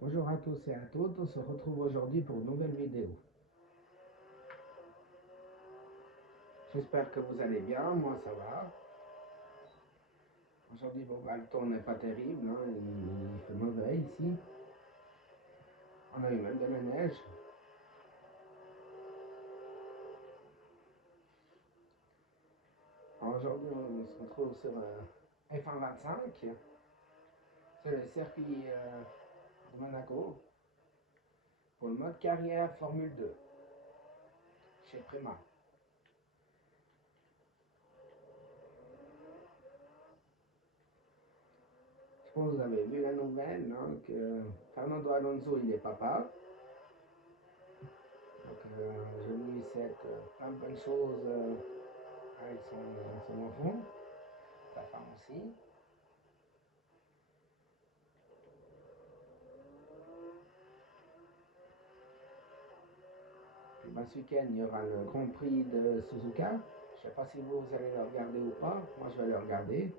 Bonjour à tous et à toutes, on se retrouve aujourd'hui pour une nouvelle vidéo. J'espère que vous allez bien, moi ça va. Aujourd'hui, bon, le temps n'est pas terrible, hein, il fait mauvais ici. On a eu même de la neige. Aujourd'hui, on se retrouve sur F1 25, c'est le circuit de Monaco, pour le mode carrière Formule 2, chez Prima. Je pense que vous avez vu la nouvelle, hein, que Fernando Alonso, il est papa. Donc, je lui souhaite plein de bonnes choses avec son enfant, sa femme aussi. Puis ce week-end, il y aura le Grand Prix de Suzuka. Je ne sais pas si vous allez le regarder ou pas. Moi, je vais le regarder.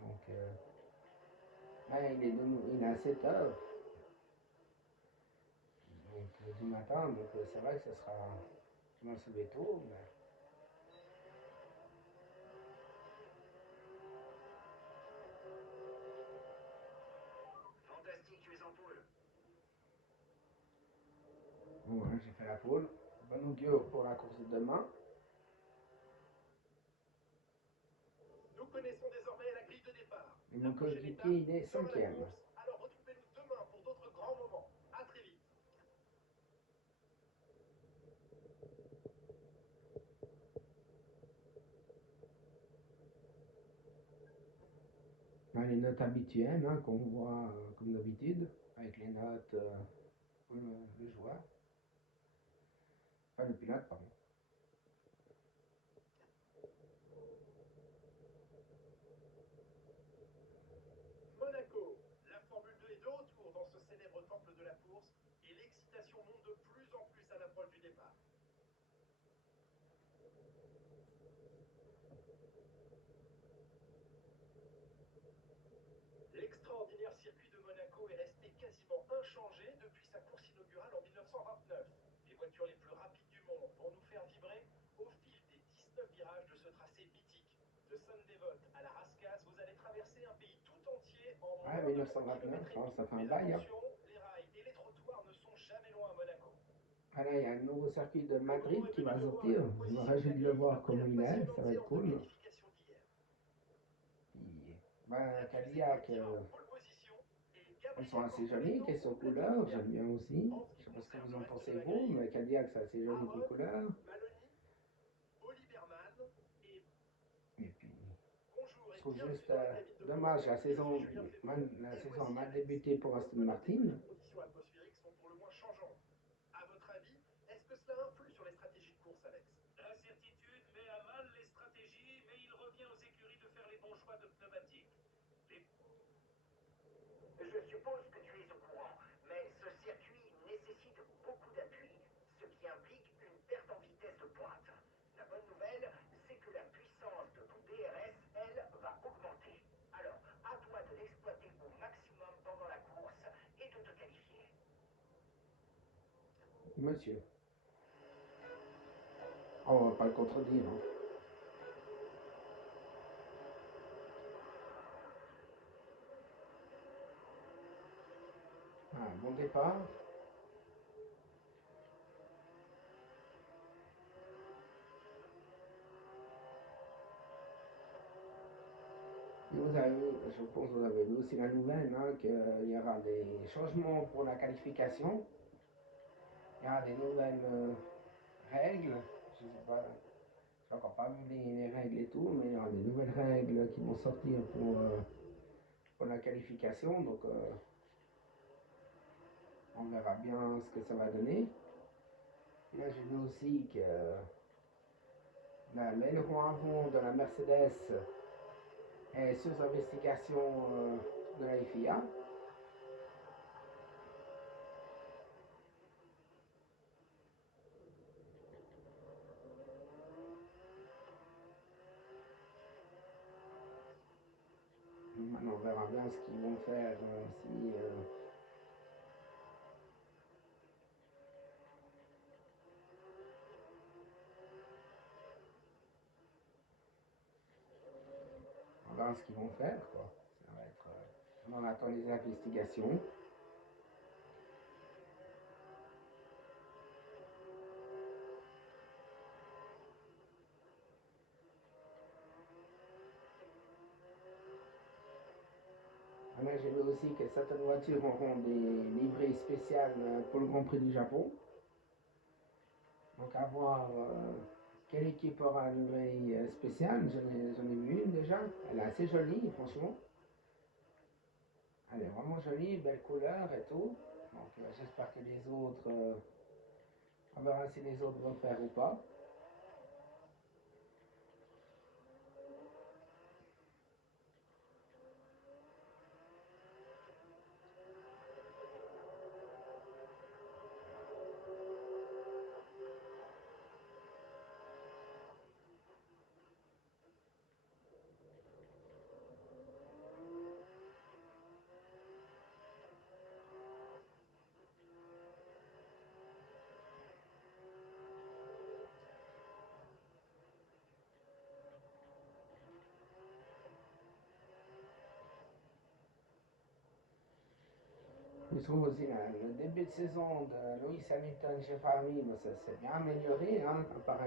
Donc, il est à 7 heures donc, du matin. Donc, c'est vrai que ce sera. Je vais me lever tôt. Mais... Fantastique, tu es en pôle. Bon, voilà, j'ai fait la pole. Bon augure pour la course de demain. Nous connaissons désormais la grille de départ. Et La mon prochaine coéquipier, étape il est sera la cinquième. course, alors retrouvez-nous demain pour d'autres grands moments. À très vite. Là, les notes habituelles hein, qu'on voit comme d'habitude, avec les notes pour le joueur. Enfin, le pilote, pardon. Monaco. La Formule 2 est de retour dans ce célèbre temple de la course et l'excitation monte de plus en plus à l'approche du départ. L'extraordinaire circuit de Monaco est resté quasiment inchangé depuis sa course inaugurale en 1929. Les voitures les plus rapides du monde vont nous faire vibrer au fil des 19 virages de ce tracé mythique. De Sainte-Dévote à la Rascasse, vous allez traverser un pays tout entier en Ouais, moins de 3 km 1929, et hein, demi. ça fait un Mais bail. Hein. attention, les rails et les trottoirs ne sont jamais loin à Monaco. Ah là, il y a un nouveau circuit de Le moment Madrid est qui venu va de voir la sortir. Je me composition réjouis de le gagner voir après comme la il est, ça passionnante va être séance de cool. qualification d'hier. Puis, La fusée Cadillac, Ultima en pole position et elles sont Gabriel assez jolies, Bortoleto question complète couleur, l'immédiat. j'aime bien aussi. En ce Je qui sais pas ce que concerne vous le en reste de pensez la vous, grille, mais Cadillac c'est assez joli comme Aaron, couleur. Maloney, Oliverman et Et puis, bonjour je et trouve bienvenue juste dans la cabine de dommage, commande. Je suis Julien Clément la et saison a voici mal Alex. débuté pour Aston Notez que Martin. les conditions atmosphériques sont pour le moins changeantes. À votre avis, est-ce que cela influe sur les stratégies de course, Alex? L'incertitude met à mal les stratégies, mais il revient aux écuries de faire les bons choix de pneumatiques. Je suppose que tu es au courant, mais ce circuit nécessite beaucoup d'appui, ce qui implique une perte en vitesse de pointe. La bonne nouvelle, c'est que la puissance de ton DRS, elle, va augmenter. Alors, à toi de l'exploiter au maximum pendant la course et de te qualifier. Monsieur. Oh, on va pas le contredire. Hein. Ah, bon départ. Vous avez, je pense que vous avez vu aussi la nouvelle, hein, qu'il y aura des changements pour la qualification. Il y aura des nouvelles règles. Je sais pas, j'ai encore pas vu les règles et tout, mais il y aura des nouvelles règles qui vont sortir pour la qualification. Donc, on verra bien ce que ça va donner. Là, j'ai vu aussi que l'aileron avant de la Mercedes est sous investigation de la FIA. Maintenant, on verra bien ce qu'ils vont faire si verra ce qu'ils vont faire, quoi. Ça va être, on attend les investigations. Là, j'ai vu aussi que certaines voitures auront des livrées spéciales pour le Grand Prix du Japon. Donc à voir quelle équipe aura une livrée spéciale. J'en ai vu une déjà. Elle est assez jolie, franchement. Elle est vraiment jolie, belle couleur et tout. Donc j'espère que les autres... on verra si les autres vont faire ou pas. Je trouve aussi le début de saison de Lewis Hamilton chez Ferrari, ça s'est bien amélioré, hein, à part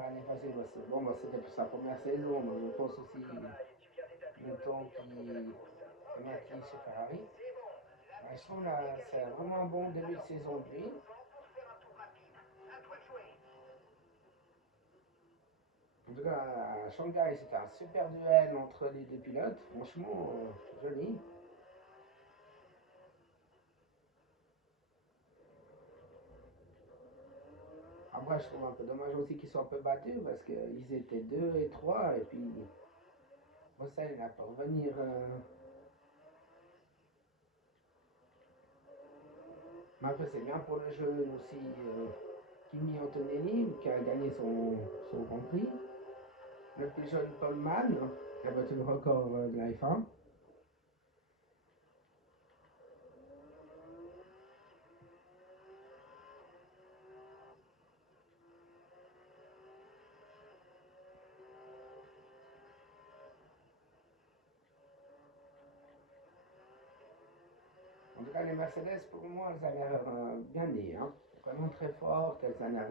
l'année passée. Bon, c'était pour sa première saison, mais je pense aussi le temps qu'il est acquis chez Ferrari. Je trouve que c'est vraiment un bon début de saison de lui. En tout cas, à Shanghai, c'était un super duel entre les deux pilotes, franchement joli. Après, je trouve un peu dommage aussi qu'ils soient un peu battus parce qu'ils étaient 2 et 3 et puis Russell n'a pas revenir. Mais après, c'est bien pour le jeu aussi. Kimi Antonelli qui a gagné son Grand Prix. Le plus jeune Paul Mann qui a battu le record de la F1. En tout cas, les Mercedes, pour moi, elles ont l'air bien nées. Hein. Vraiment très fortes, elles ont l'air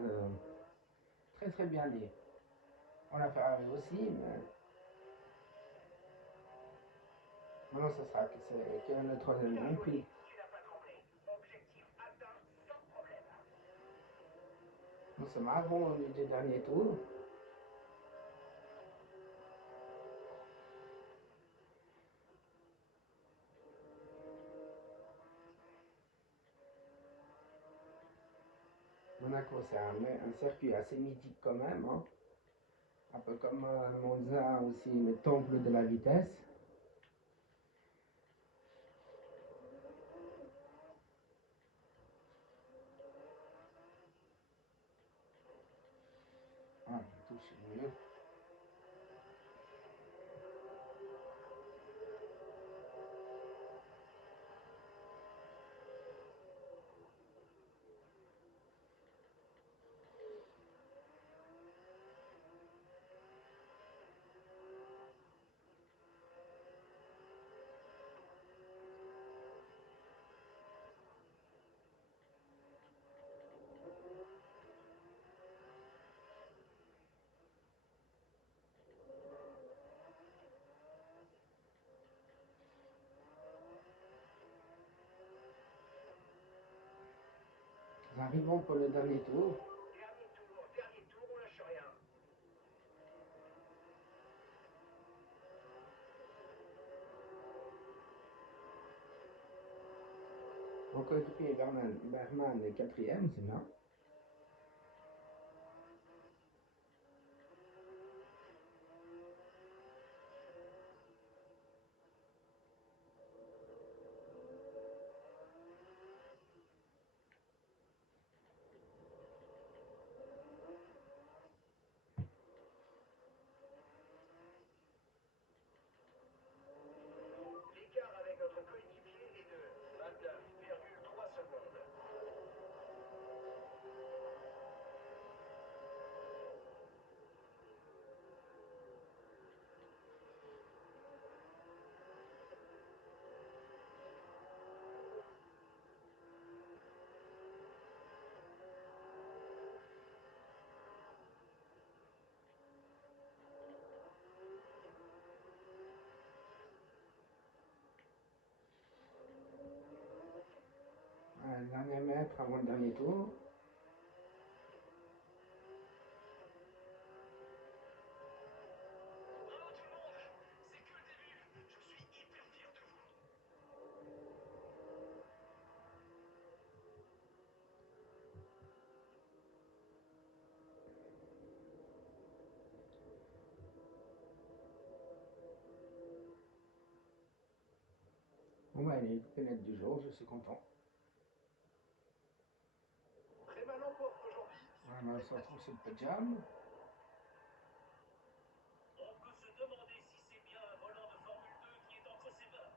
très très bien nées. On la Ferrari aussi, mais maintenant, ce sera que le troisième Grand Prix. Nous sommes avant les deux derniers tours. Monaco, c'est un circuit assez mythique quand même. Hein. Un peu comme Monza aussi, le temple de la vitesse. Ah, il touche mieux. Nous arrivons pour le dernier tour. Dernier tour, on lâche rien. Mon coéquipier Berman est quatrième, c'est bien. L'écart avec notre coéquipier est de 29,3 secondes. le dernier mètre avant le dernier tour. Bravo tout le monde! C'est que le début! Je suis hyper fier de vous! Bon bah allez, pénètre du jour, je suis content. Très mal l'emporte aujourd'hui. Voilà, on se retrouve sur le podium. On peut se demander si c'est bien un volant de Formule 2 qui est entre ses mains.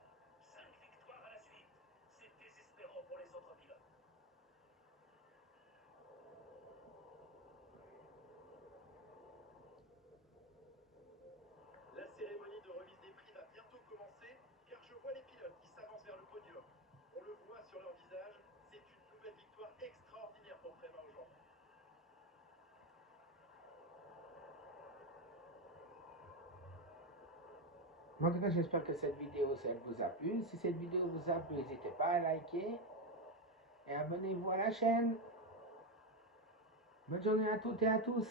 5 victoires à la suite. C'est désespérant pour les autres pilotes. La cérémonie de remise des prix va bientôt commencer, car je vois les pilotes qui s'avancent vers le podium. On le voit sur leur visage, c'est une nouvelle victoire extraordinaire pour Préma aujourd'hui. En tout cas, j'espère que cette vidéo, elle vous a plu. Si cette vidéo vous a plu, n'hésitez pas à liker et abonnez-vous à la chaîne. Bonne journée à toutes et à tous.